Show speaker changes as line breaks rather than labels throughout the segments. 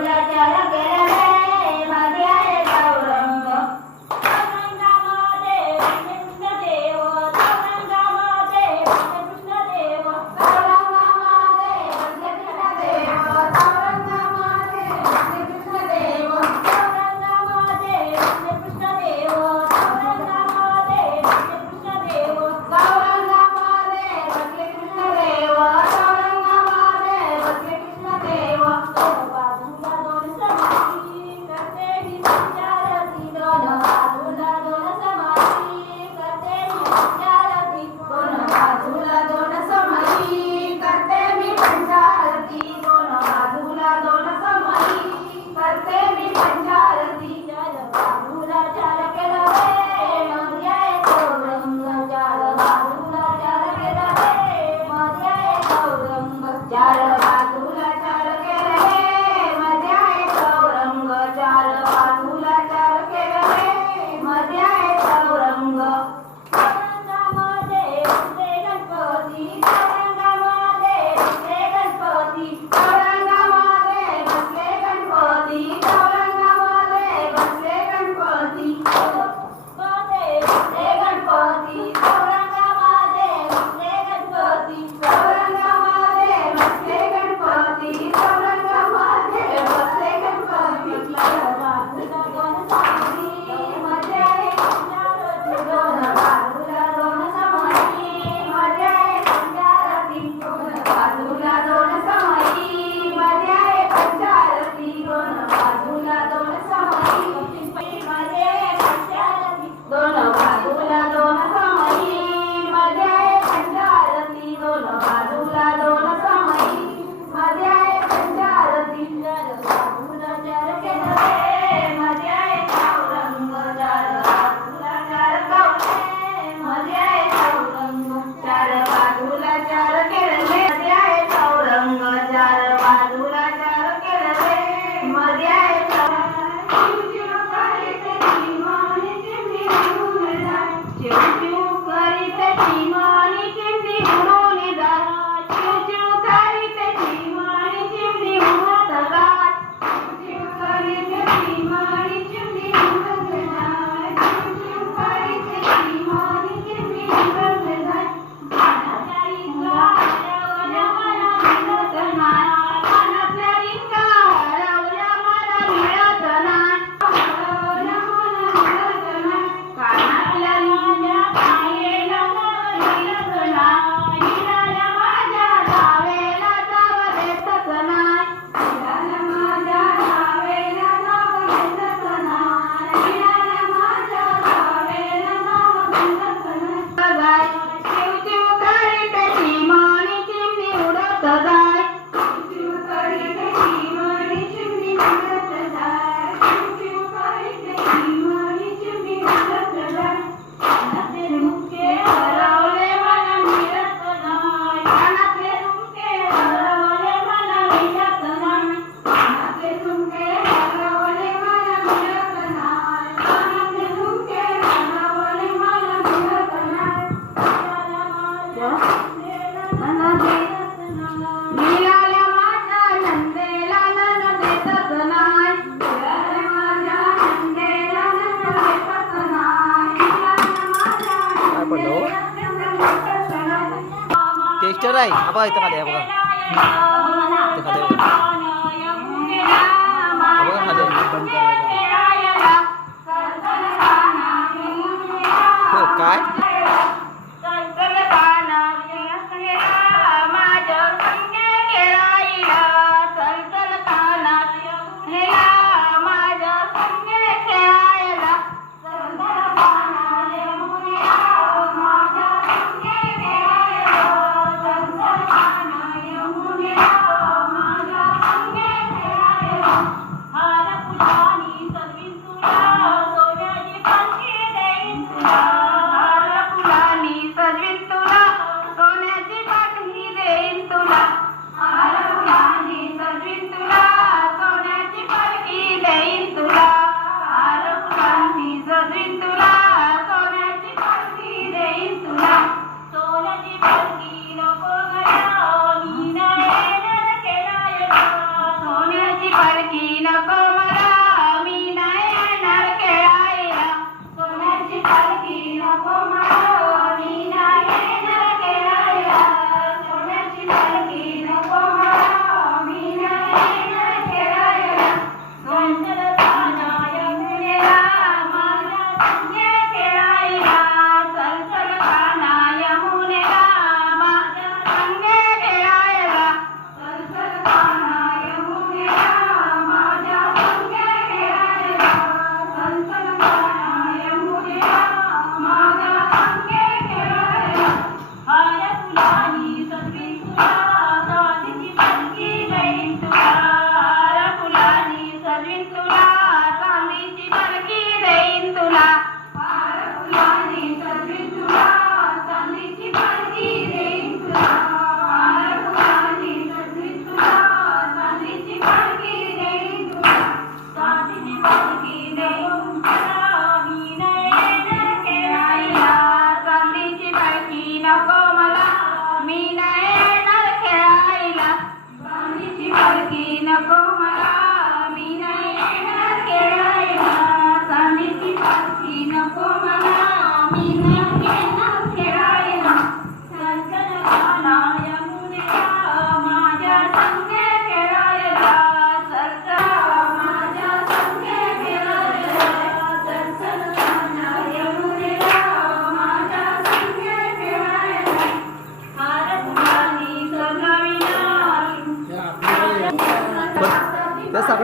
olhar de arabella.
बघा इथं खाली आहे बघा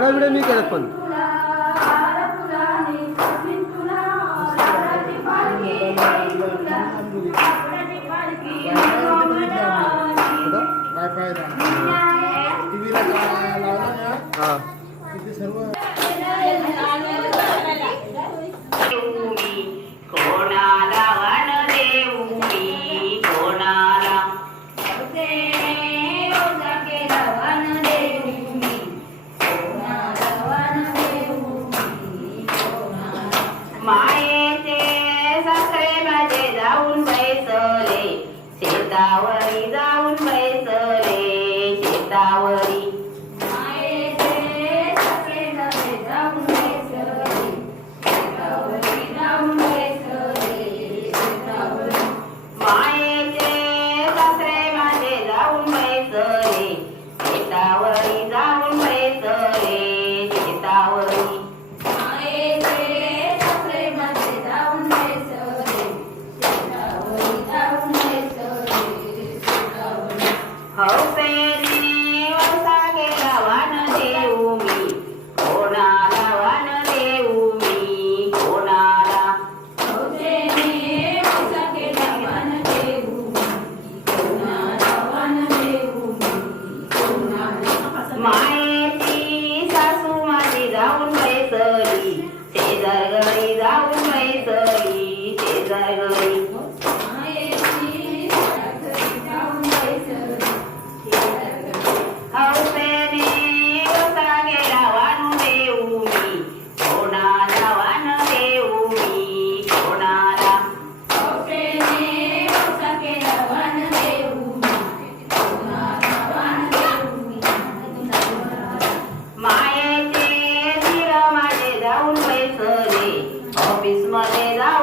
एवढा व्हिडिओ मी करत पण.
vocês. madera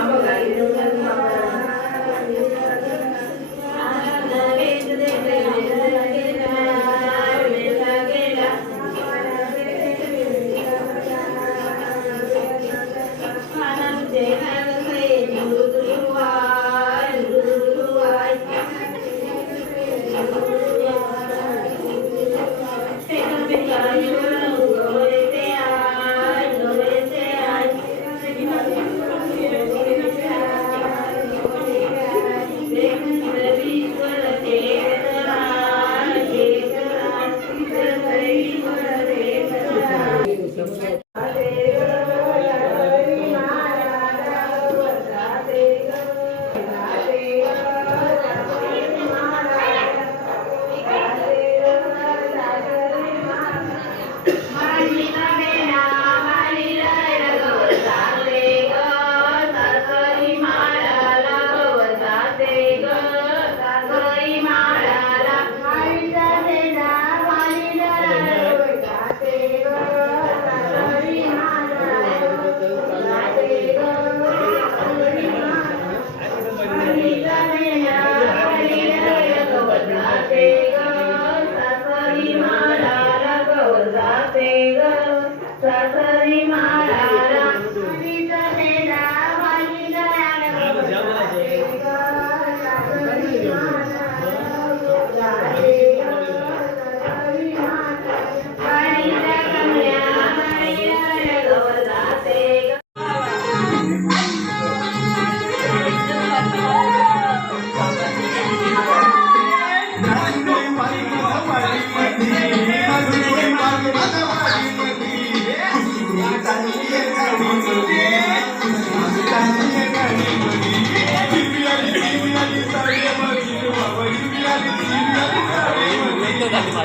আমার গাড়ির
Alfred.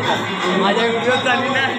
माझ्या व्हिडिओ चालू नाही